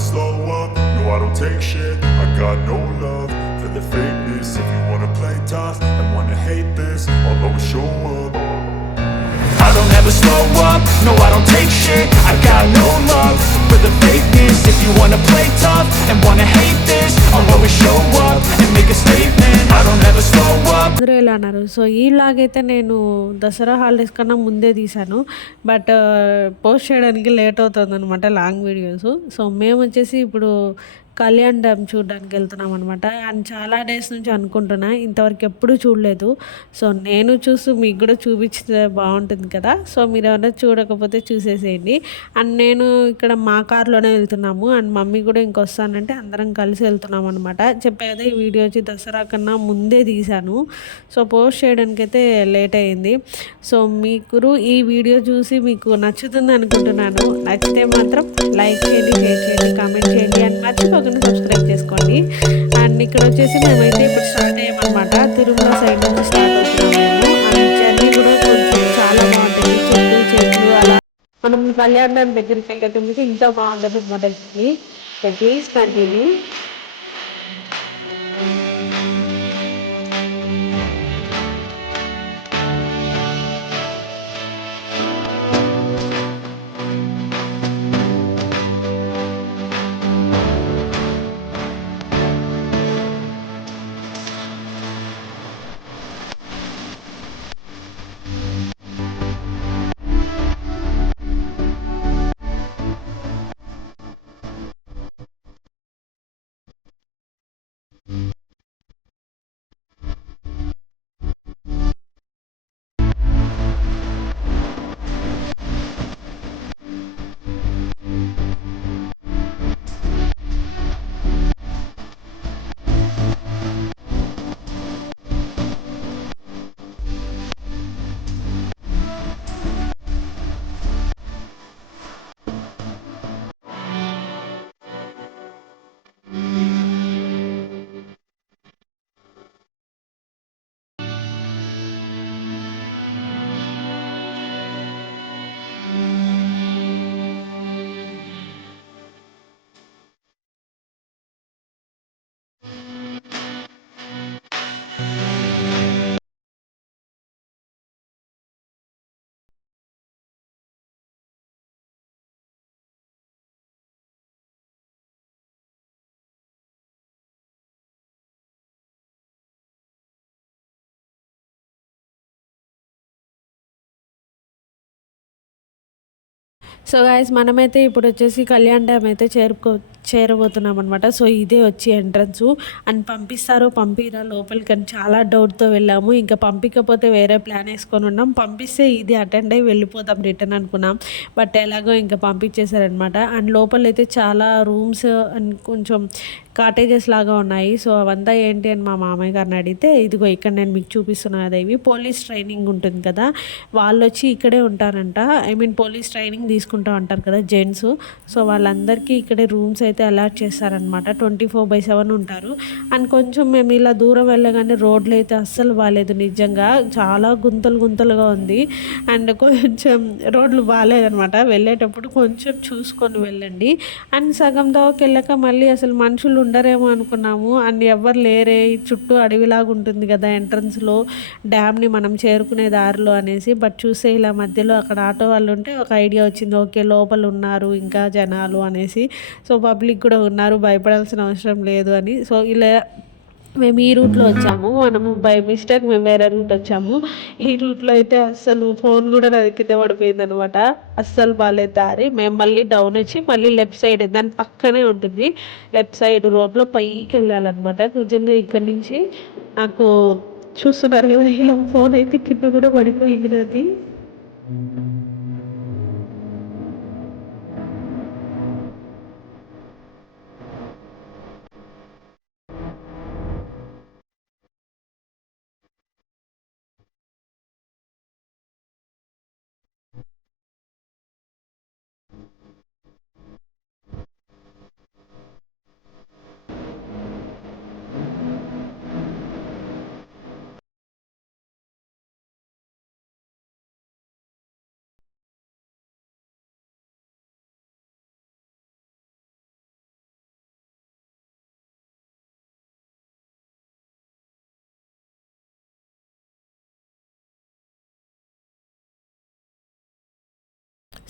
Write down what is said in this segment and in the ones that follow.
slow up, no I don't take shit. I got no love for the fakeness. If you wanna play tough and wanna hate this, I'll always show up. I don't ever slow up, no I don't take shit. I got no love for the fakeness. If you wanna play tough and wanna hate this, I'll always show up and make a statement. I don't ever slow up. అందరూ ఎలా అన్నారు. So ఈలాగైతే నేను Dasara holidays కన్నా ముందే తీశాను. But post చేయడానికి late అవుతుందనమాట long videos. So మేమొచ్చేసి ఇప్పుడు కళ్యాణ్ డ్యామ్ చూడడానికి వెళ్తున్నాం అనమాట. అండ్ చాలా డేస్ నుంచి అనుకుంటున్నా, ఇంతవరకు ఎప్పుడూ చూడలేదు. సో నేను చూస్తూ మీకు కూడా చూపించితే బాగుంటుంది కదా. సో మీరు ఎవరైనా చూడకపోతే చూసేసేయండి. అండ్ నేను ఇక్కడ మా కార్లోనే వెళ్తున్నాము. అండ్ మమ్మీ కూడా ఇంకొస్తానంటే అందరం కలిసి వెళ్తున్నాం అనమాట. చెప్పేది ఈ వీడియో వచ్చి దసరా కన్నా ముందే తీశాను. సో పోస్ట్ చేయడానికి అయితే లేట్ అయింది. సో మీకు ఈ వీడియో చూసి మీకు నచ్చుతుంది అనుకుంటున్నాను. నచ్చితే మాత్రం లైక్ చేయండి, షేర్ చేయండి, కామెంట్ చేయండి. అండ్ మర్చిపోకుండా సబ్స్క్రైబ్ చేసుకోండి. అండ్ ఇక్కడ వచ్చేసి మేమైతే ఇప్పుడు స్టార్ట్ అయ్యామన్నమాట. తిరుమల సైడ్ నుంచి స్టార్ట్ అవుతున్నాము మేము. అండ్ జర్నీ కూడా కొంచెం చాలా బాగుంటుంది. చెట్లు చెట్లు అలా మనం కళ్యాణం దగ్గరికి వెళ్ళేటప్పుడు ఇంకా బాగుంటుంది మొదటి. Please continue. సో గాయస్ మనమైతే ఇప్పుడు వచ్చేసి కళ్యాణ్ డ్యామ్ అయితే చేరబోతున్నాం అనమాట. సో ఇదే వచ్చి ఎంట్రన్స్. అండ్ పంపిస్తారో పంపిరా లోపలికి అని చాలా డౌట్తో వెళ్ళాము. ఇంకా పంపించకపోతే వేరే ప్లాన్ వేసుకొని ఉన్నాం. పంపిస్తే ఇది అటెండ్ అయ్యి వెళ్ళిపోతాం రిటర్న్ అనుకున్నాం. బట్ ఎలాగో ఇంకా పంపించేశారనమాట. అండ్ లోపలైతే చాలా రూమ్స్ అండ్ కొంచెం కాటేజెస్ లాగా ఉన్నాయి. సో అవంతా ఏంటి అని మా మామయ్య గారిని అడిగితే, ఇదిగో ఇక్కడ నేను మీకు చూపిస్తున్నా కదా, ఇవి పోలీస్ ట్రైనింగ్ ఉంటుంది కదా, వాళ్ళు వచ్చి ఇక్కడే ఉంటారంట. ఐ మీన్ పోలీస్ ట్రైనింగ్ తీసుకుంటూ ఉంటారు కదా జెంట్స్. సో వాళ్ళందరికీ ఇక్కడే రూమ్స్ అయితే అలాట్ చేస్తారనమాట. 24/7 ఉంటారు. అండ్ కొంచెం మేము ఇలా దూరం వెళ్ళగానే రోడ్లు అయితే అస్సలు బాగాలేదు, నిజంగా చాలా గుంతలు గుంతలుగా ఉంది. అండ్ కొంచెం రోడ్లు బాగాలేదనమాట. వెళ్ళేటప్పుడు కొంచెం చూసుకొని వెళ్ళండి. అండ్ సగం దాకా వెళ్ళాక మళ్ళీ అసలు మనుషులు ఉండరేమో అనుకున్నాము. అండ్ ఎవరు లేరే, చుట్టూ అడవిలాగా ఉంటుంది కదా ఎంట్రన్స్లో డ్యామ్ని మనం చేరుకునే దారిలో అనేసి. బట్ చూస్తే ఇలా మధ్యలో అక్కడ ఆటో వాళ్ళు ఉంటే ఒక ఐడియా వచ్చింది, ఓకే లోపల ఉన్నారు ఇంకా జనాలు అనేసి. సో పబ్లిక్ కూడా ఉన్నారు, భయపడాల్సిన అవసరం లేదు అని. సో ఇలా మేము ఈ రూట్లో వచ్చాము. మనము బై మిస్టేక్ మేము వేరే రూట్ వచ్చాము. ఈ రూట్లో అయితే అస్సలు ఫోన్ కూడా నాది కింద పడిపోయింది అనమాట. అస్సలు బాగాలేదు దారి. మేము మళ్ళీ డౌన్ వచ్చి మళ్ళీ లెఫ్ట్ సైడ్ దాని పక్కనే ఉంటుంది, లెఫ్ట్ సైడ్ రోడ్లో పైకి వెళ్ళాలన్నమాట. నిజంగా ఇక్కడి నుంచి నాకు చూస్తున్నారు కదా, ఇలా ఫోన్ అయితే కింద కూడా పడిపోయింది నాది.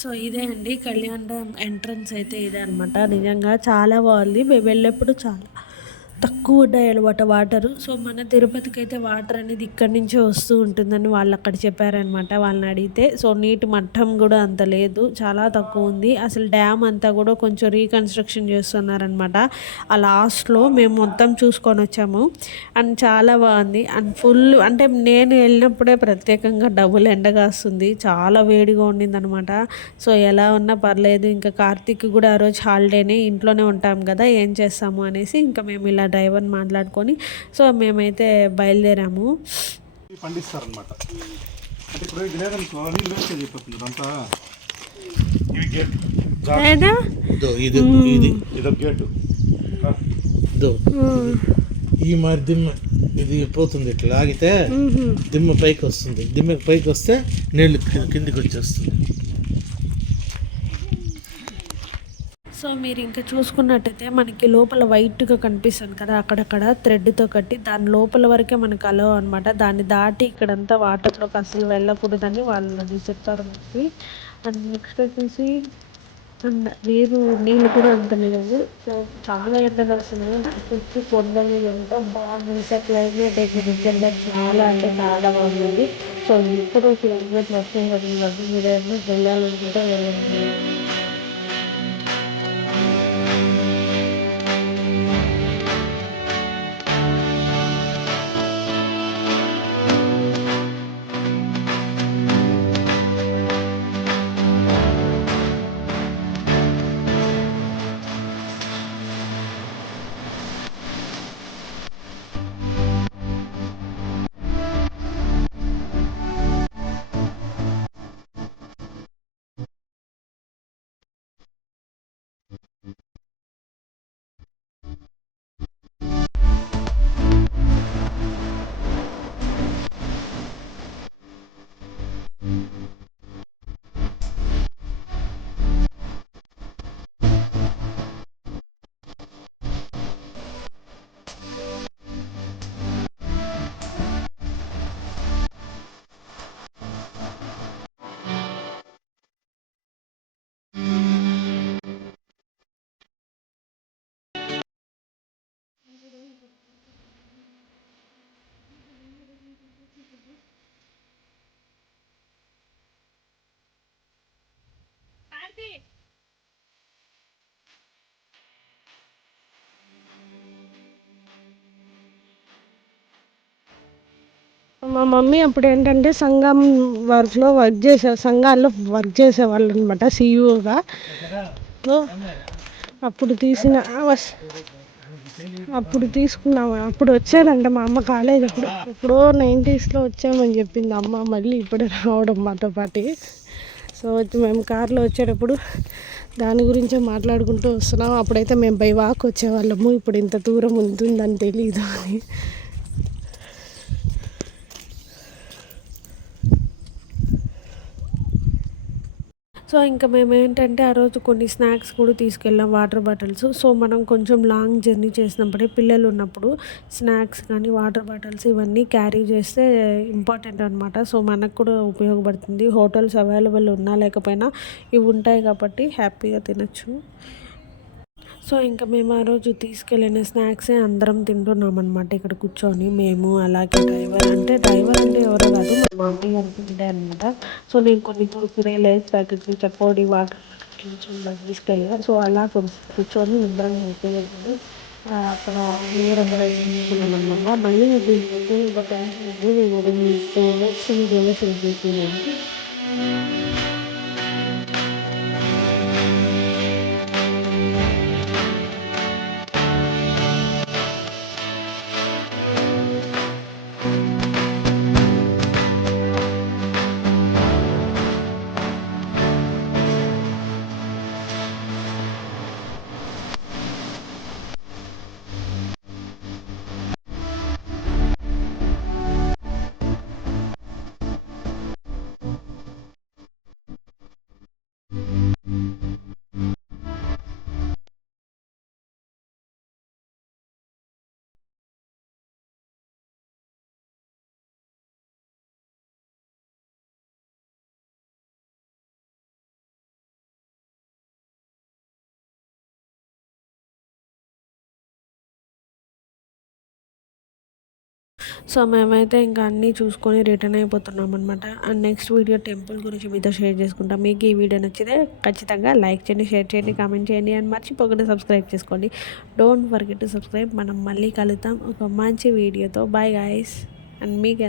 సో ఇదే అండి కళ్యాణం ఎంట్రన్స్ అయితే ఇదే అనమాట. నిజంగా చాలా బాగుంది. మేము వెళ్ళేప్పుడు చాలా తక్కువ ఉన్నాయి అనమాట వాటరు. సో మన తిరుపతికి అయితే వాటర్ అనేది ఇక్కడి నుంచే వస్తూ ఉంటుందని వాళ్ళు అక్కడ చెప్పారనమాట వాళ్ళని అడిగితే. సో నీటి మట్టం కూడా అంత లేదు, చాలా తక్కువ ఉంది. అసలు డ్యామ్ అంతా కూడా కొంచెం రీకన్స్ట్రక్షన్ చేస్తున్నారనమాట. ఆ లాస్ట్లో మేము మొత్తం చూసుకొని వచ్చాము. అండ్ చాలా బాగుంది. అండ్ ఫుల్ అంటే నేను వెళ్ళినప్పుడే ప్రత్యేకంగా డబుల్ ఎండ కాస్తుంది, చాలా వేడిగా ఉండింది అనమాట. సో ఎలా ఉన్నా పర్లేదు, ఇంకా కార్తీక్ కూడా ఆ రోజు హాలిడేనే, ఇంట్లోనే ఉంటాం కదా ఏం చేస్తాము అనేసి ఇంకా మేము ఇలా డ్రైవర్ని మాట్లాడుకొని సో మేమైతే బయలుదేరాము. పండిస్తారనమాట. అంటే ఇప్పుడు ఇది లేదనుకో నీళ్ళు వేస్టేజ్ అయిపోతుంది అంతా. ఇవి గేట్ ఇది ఇది ఇదో గేటు. ఇదో ఈ మరి దిమ్మ ఇది పోతుంది, ఇట్లా లాగితే దిమ్మ పైకి వస్తుంది, దిమ్మ పైకి వస్తే నీళ్ళు కిందికి వచ్చేస్తుంది. సో మీరు ఇంకా చూసుకున్నట్టయితే మనకి లోపల వైట్గా కనిపిస్తుంది కదా, అక్కడక్కడ థ్రెడ్తో కట్టి దాని లోపల వరకే మనకు అలవ్ అనమాట. దాన్ని దాటి ఇక్కడంతా వాటర్లోకి అసలు వెళ్ళకూడదని వాళ్ళు అది చెప్తారు మనకి. అండ్ నెక్స్ట్ వచ్చేసి నీళ్ళు కూడా అంత లేదు. సో చాలా ఎండలు వస్తున్నాయి. చుట్టూ కొండలు ఎంత బాగుంది. క్లైమేట్ అయితే చాలా అంటే చాలా బాగుంది. సో ఇప్పుడు క్లైమేట్ వస్తుంది కదా, మీరు ఏమో వెళ్ళాలనుకుంటే వెళ్ళండి. మా మమ్మీ అప్పుడు ఏంటంటే సంఘం సంఘాల్లో వర్క్ చేసేవాళ్ళు అనమాట, సీఈఓగా. అప్పుడు తీసిన అప్పుడు తీసుకున్నాము. అప్పుడు వచ్చానంట మా అమ్మ కాలేజ్ ఎప్పుడో 90s వచ్చామని చెప్పింది అమ్మ. మళ్ళీ ఇప్పుడే రావడం మాతో పాటు. సో మేము కార్లో వచ్చేటప్పుడు దాని గురించే మాట్లాడుకుంటూ వస్తున్నాం. అప్పుడైతే మేము బై వాక్ వచ్చేవాళ్ళము, ఇప్పుడు ఇంత దూరం ఉంటుందని తెలీదు అని. సో ఇంకా మేము ఏంటంటే ఆ రోజు కొన్ని స్నాక్స్ కూడా తీసుకెళ్ళాం, వాటర్ బాటిల్స్. సో మనం కొంచెం లాంగ్ జర్నీ చేసినప్పుడే పిల్లలు ఉన్నప్పుడు స్నాక్స్ కానీ వాటర్ బాటిల్స్ ఇవన్నీ క్యారీ చేస్తే ఇంపార్టెంట్ అనమాట. సో మనకు కూడా ఉపయోగపడుతుంది. హోటల్స్ అవైలబుల్ ఉన్నా లేకపోయినా ఇవి ఉంటాయి కాబట్టి హ్యాపీగా తినచ్చు. సో ఇంకా మేము ఆ రోజు తీసుకెళ్ళిన స్నాక్సే అందరం తింటున్నాం అనమాట ఇక్కడ కూర్చొని. మేము అలాగే డ్రైవర్ అంటే ఎవరో కాదు, మా మమ్మీ అనుకుంటే అనమాట. సో నేను కొన్ని కుర్కురే, లేస్ ప్యాకెట్లు, చకోడి, వాటర్ తీసుకెళ్ళాను. సో అలా కూర్చొని ఇద్దరం అయిపోయింది. అక్కడ అనమాట. మళ్ళీ సో మేమైతే ఇంకా అన్నీ చూసుకొని రిటర్న్ అయిపోతున్నాం అనమాట. అండ్ నెక్స్ట్ వీడియో టెంపుల్ గురించి మీతో షేర్ చేసుకుంటాం. మీకు ఈ వీడియో నచ్చితే ఖచ్చితంగా లైక్ చేయండి, షేర్ చేయండి, కామెంట్ చేయండి అండ్ మర్చిపోకుండా సబ్స్క్రైబ్ చేసుకోండి. Don't forget to subscribe. మనం మళ్ళీ కలుద్దాం ఒక మంచి వీడియోతో. బాయ్ గాయస్ అండ్ మీకు